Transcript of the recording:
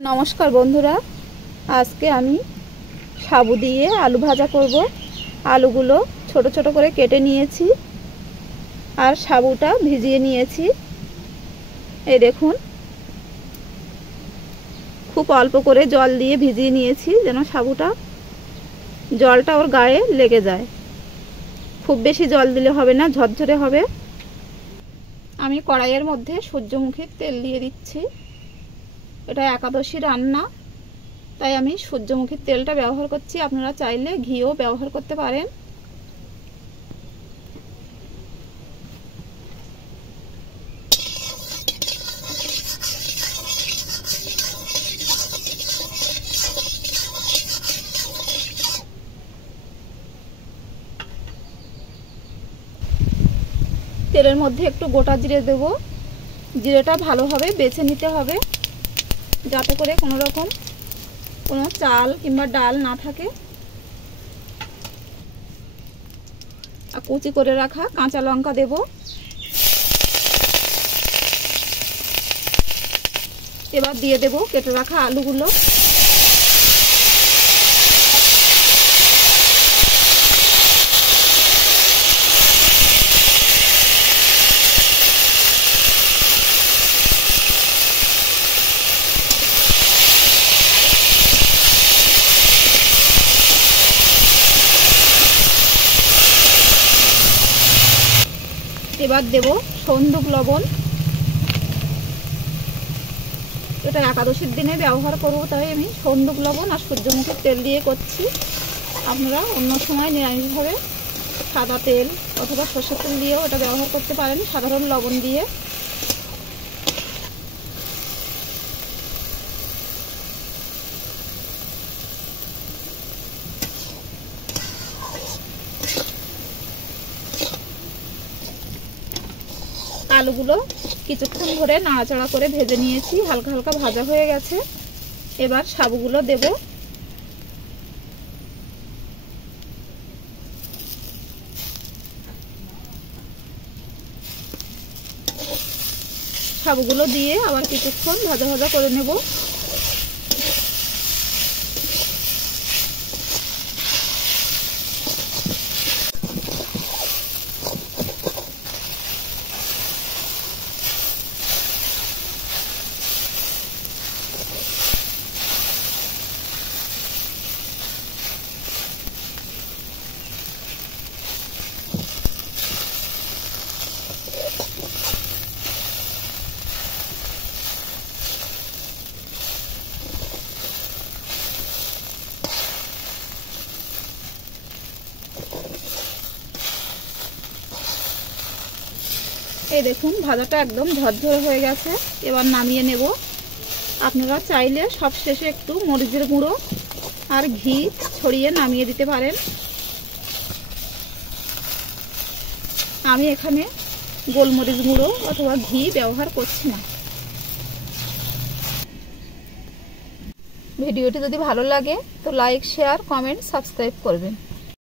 नमस्कार बंधुरा आज के आमी साबु दिए आलू भाजा करब। आलूगुलो छोटो छोटो करे केटे निয়েছি और साबुटा भिजिए निয়েছি। এই দেখুন खूब अल्प करे जल दिए भिजिए निয়েছি যেন সাবুটা জলটা ওর গায়ে লেগে যায়। खूब बेशी जल दिले হবে না, ঝরঝরে হবে। আমি কড়াইয়ের মধ্যে সূর্যমুখী তেল দিয়ে দিচ্ছি। এটা একাদশী রান্না তাই আমি সূর্যমুখী তেলটা ব্যবহার করছি। আপনারা চাইলে ঘিও ব্যবহার করতে পারেন। তেলের মধ্যে একটু গোটা জিরে দেব। জিরেটা ভালোভাবে বেছে নিতে হবে যাতে করে কোনো রকম কোনো চাল কিংবা ডাল না থাকে। আর কুচি করে রাখা কাঁচা লঙ্কা দেব। এবার দিয়ে দেব কেটে রাখা আলুগুলো। এবার দেব সন্দুক লবণ। এটা একাদশীর দিনে ব্যবহার করব তাই আমি সন্দুক লবণ আর সূর্যমুখীর তেল দিয়ে করছি। আপনারা অন্য সময় নিরামিষভাবে সাদা তেল অথবা সরষের তেল দিয়েও এটা ব্যবহার করতে পারেন, সাধারণ লবণ দিয়ে। আলুগুলো কিছুক্ষণ ধরে নাড়াচাড়া করে ভেজে নিয়েছি, হালকা হালকা ভাজা হয়ে গেছে। এবার সাবুগুলো দেব। সাবুগুলো দিয়ে আবার কিছুক্ষণ ভাজা ভাজা করে নেব। এই দেখুন ভাজাটা একদম ঝরঝরে হয়ে গেছে। এবার নামিয়ে নেব। আপনারা চাইলে সব শেষে একটু মরিচের গুঁড়ো আর ঘি ছড়িয়ে নামিয়ে দিতে পারেন। আমি এখানে গোলমরিচ গুঁড়ো অথবা ঘি ব্যবহার করছি না। ভিডিওটি যদি ভালো লাগে তো লাইক, শেয়ার, কমেন্ট, সাবস্ক্রাইব করবেন।